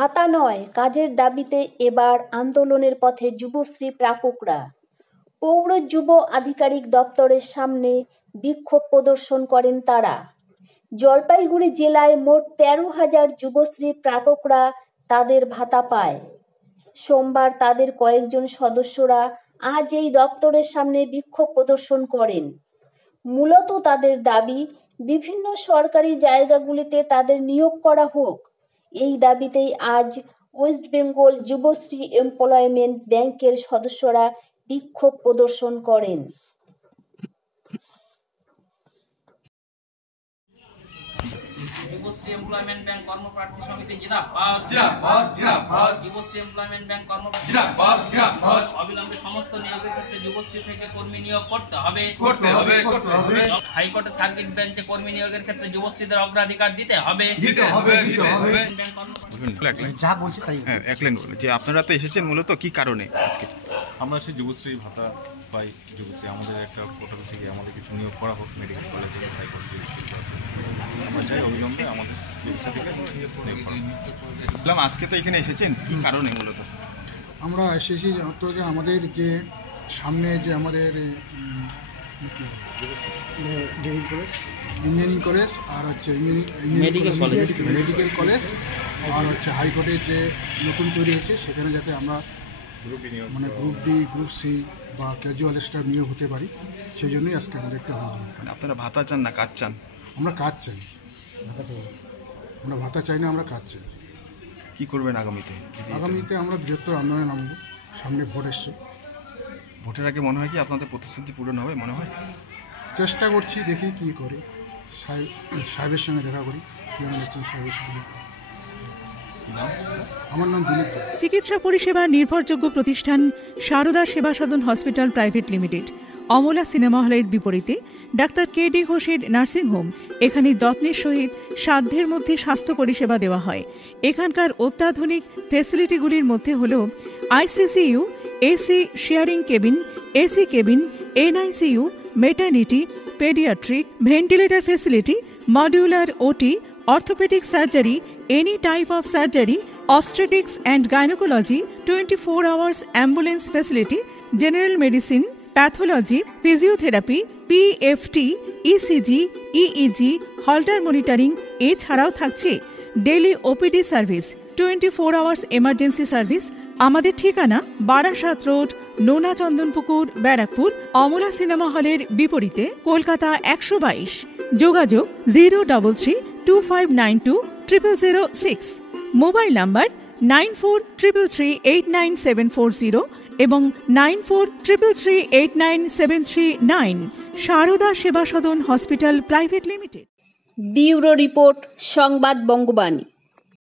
ভাতা নয়, কাজের দাবিতে এবার আন্দোলনের পথে যুবশ্রী প্রাপকরা। পৌর যুব আধিকারিক দপ্তরের সামনে বিক্ষোভ প্রদর্শন করেন তারা। জলপাইগুড়ি জেলায় মোট 13,000 যুবশ্রী প্রাপকরা তাদের ভাতা পায়। সোমবার তাদের কয়েকজন সদস্যরা আজ এই দপ্তরের সামনে বিক্ষোভ প্রদর্শন করেন। মূলত তাদের দাবি, বিভিন্ন সরকারি জায়গাগুলিতে তাদের নিয়োগ করা হোক। এই দাবিতেই আজ ওয়েস্ট বেঙ্গল যুবশ্রী এমপ্লয়মেন্ট ব্যাংকের সদস্যরা বিক্ষোভ প্রদর্শন করেন। যুবশ্রী এমপ্লয়মেন্ট ব্যাংক কর্মপ্রার্থী সমিতি জিন্দাবাদ জিন্দাবাদ জিন্দাবাদ। যুবশ্রী এমপ্লয়মেন্ট ব্যাংক কর্মপ্রার্থী জিন্দাবাদ জিন্দাবাদ। অবিলম্বে সমস্ত নিয়োগের ক্ষেত্রে যুবশ্রী থেকে কর্মী নিয়োগ করতে হবে। হাইকোর্টের সার্কিট বেঞ্চে কর্মী নিয়োগের ক্ষেত্রে যুবশ্রীদের অগ্রাধিকার দিতে হবে। যা বলছি তাই একলেন বলে যে আপনারা তো এসেছেন মূলত কি কারণে আজকে? আমরা সেই যুবশ্রী ভাতা পাই। যুবশ্রী আমাদের একটা পোর্টাল থেকে আমাদের কিছু নিয়োগ করা হোক মেডিকেল কলেজে, সাইকোলজি। আমরা চাই অবিলম্বে আমাদের ব্যবসা থেকে নিয়োগ করা। আজকে তো এখানে এসেছেন কি কারণে মূলত? আমরা এসেছি আমাদের যে সামনে যে আমাদের ইঞ্জিনিয়ারিং কলেজ আর হচ্ছে মেডিকেল কলেজ আর হচ্ছে হাইকোর্টের যে নতুন তৈরি হয়েছে সেখানে যাতে আমরা মানে গ্রুপ বি, গ্রুপ সি বা ক্যাজুয়াল স্টাফ নিয়োগ হতে পারি, সেই জন্যই আজকে আমাদের একটা মানে আপনারা ভাতা চান না কাজ চান? আমরা কাজ চাই, আমরা ভাতা চাই না, আমরা কাজ চাই। কি করবেন আগামীতে? আগামীতে আমরা বৃহত্তর আন্দোলনে নামবো। সামনে ভোট এসছে, ভোটের আগে মনে হয় কি আপনাদের প্রতিশ্রুতি পূরণ হবে? মনে হয় চেষ্টা করছি, দেখি কি করে। সাহেবের সঙ্গে দেখা করি, সাহেবের সঙ্গে। আমার নাম দিলীপ। চিকিৎসা পরিষেবা নির্ভরযোগ্য প্রতিষ্ঠান Sarada Seva Sadhan hospital private limited, Amala cinema হলের বিপরীতে ডাক্তার KD ঘোষের নার্সিংহোম। এখানে যত্নের সহিত সাধ্যের মধ্যে স্বাস্থ্য পরিষেবা দেওয়া হয়। এখানকার অত্যাধুনিক ফেসিলিটিগুলির মধ্যে হল ICCU, AC sharing cabin, AC cabin, NICU, maternity, paediatric, ventilator facility, modular OT, orthopaedic surgery, any type of surgery, obstetrics and gynecology, 24 hours ambulance facility, general medicine, pathology, physiotherapy, PFT, ECG, EEG, Holter monitoring। এছাড়াও থাকছে daily OPD service, 24 hours emergency service. আমাদের ঠিকানা Barasat road, নোনা Chandanpukur, Barrackpore, Amala cinema হলের বিপরীতে, কলকাতা 122। যোগাযোগ 03325920006। Mobile number 9433389740 এবং 9433389739। Sarada Seva Sadan hospital private limited. Bureau report, Sangbad Bangabani.